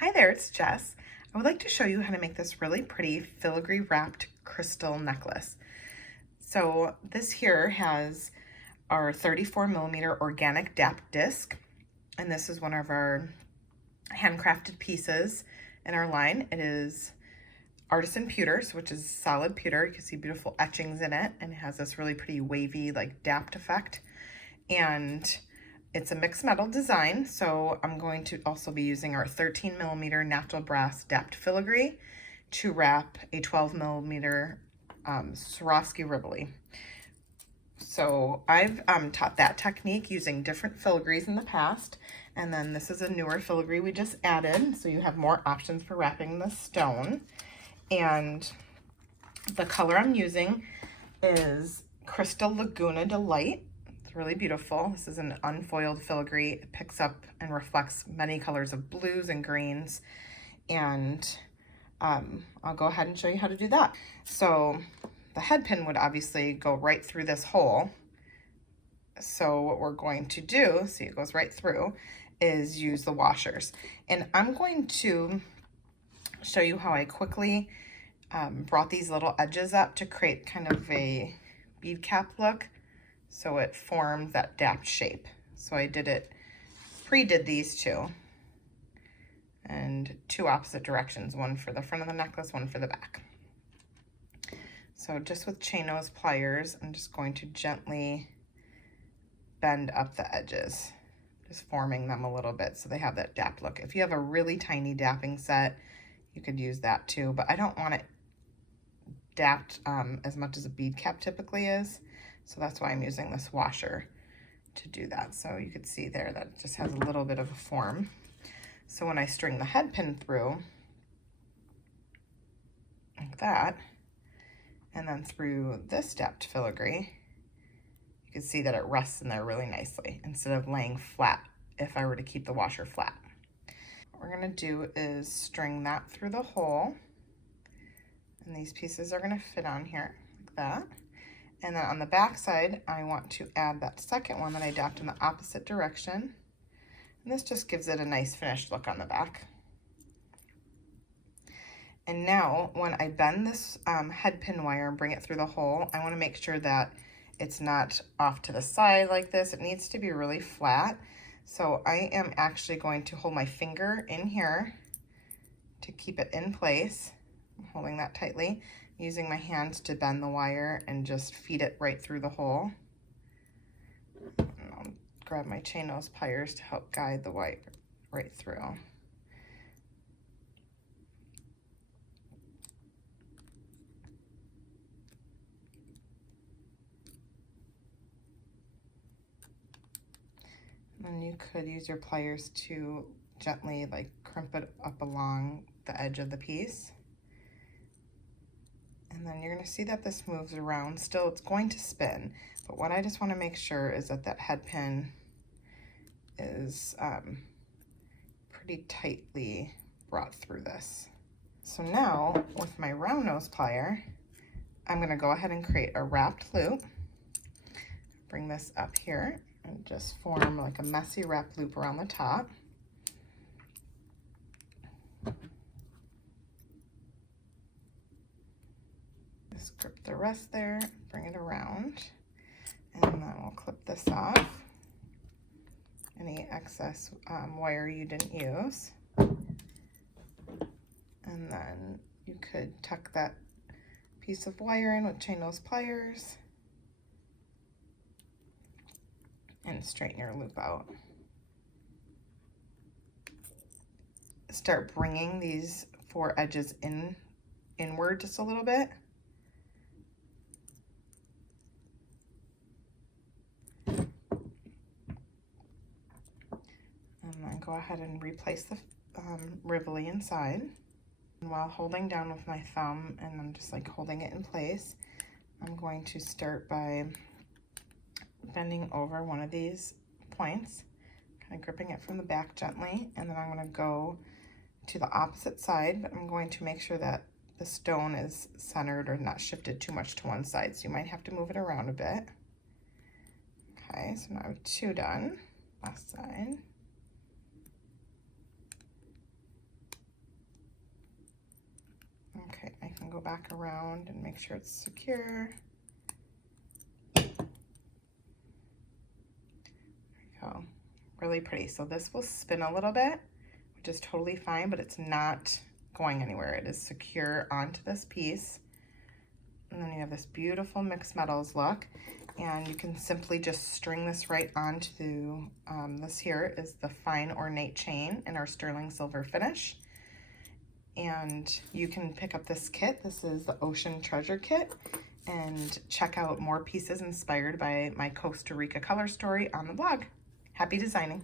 Hi there, it's Jess. I would like to show you how to make this really pretty filigree wrapped crystal necklace. So this here has our 34mm organic Dapped disc, and this is one of our handcrafted pieces in our line. It is artisan pewter, which is solid pewter. You can see beautiful etchings in it, and it has this really pretty wavy like dapped effect. And it's a mixed metal design, so I'm going to also be using our 13mm natural brass Dapped Filigree to wrap a 12mm Swarovski Rivolli. So I've taught that technique using different filigrees in the past, and then this is a newer filigree we just added, so you have more options for wrapping the stone. And the color I'm using is Crystal Laguna DeLite. Really beautiful. This is an unfoiled filigree. It picks up and reflects many colors of blues and greens, and I'll go ahead and show you how to do that. So the head pin would obviously go right through this hole. So what we're going to do, see it goes right through, is use the washers. And I'm going to show you how I quickly brought these little edges up to create kind of a bead cap look. So it formed that dapped shape. So I pre-did these two, and two opposite directions, one for the front of the necklace, one for the back. So just with chain nose pliers, I'm just going to gently bend up the edges, just forming them a little bit so they have that dap look. If you have a really tiny dapping set, you could use that too, but I don't want it dapped as much as a bead cap typically is. So that's why I'm using this washer to do that. So you could see there that just has a little bit of a form. So when I string the head pin through, like that, and then through this dapped filigree, you can see that it rests in there really nicely instead of laying flat if I were to keep the washer flat. What we're gonna do is string that through the hole, and these pieces are gonna fit on here like that. And then on the back side, I want to add that second one that I dapped in the opposite direction. And this just gives it a nice finished look on the back. And now when I bend this head pin wire and bring it through the hole, I want to make sure that it's not off to the side like this. It needs to be really flat. So I am actually going to hold my finger in here to keep it in place. I'm holding that tightly, using my hands to bend the wire and just feed it right through the hole. And I'll grab my chain nose pliers to help guide the wire right through. And you could use your pliers to gently like crimp it up along the edge of the piece. And then you're going to see that this moves around. Still, it's going to spin, but what I just want to make sure is that that head pin is pretty tightly brought through this. So now, with my round nose plier, I'm going to go ahead and create a wrapped loop. Bring this up here and just form like a messy wrapped loop around the top. Just grip the rest there, bring it around, and then we'll clip this off. Any excess wire you didn't use. And then you could tuck that piece of wire in with chain nose pliers and straighten your loop out. Start bringing these four edges inward just a little bit. And then go ahead and replace the Rivolli inside. And while holding down with my thumb and I'm just like holding it in place, I'm going to start by bending over one of these points, kind of gripping it from the back gently, and then I'm going to go to the opposite side, but I'm going to make sure that the stone is centered or not shifted too much to one side, so you might have to move it around a bit. Okay, so now I have two done. Last side. go back around and make sure it's secure. Go. Really pretty. So this will spin a little bit, which is totally fine, but it's not going anywhere. It is secure onto this piece. And then you have this beautiful mixed metals look, and you can simply just string this right onto this here is the fine ornate chain in our sterling silver finish. And you can pick up this kit. This is the Ocean Treasure Kit, and check out more pieces inspired by my Costa Rica color story on the blog. Happy designing!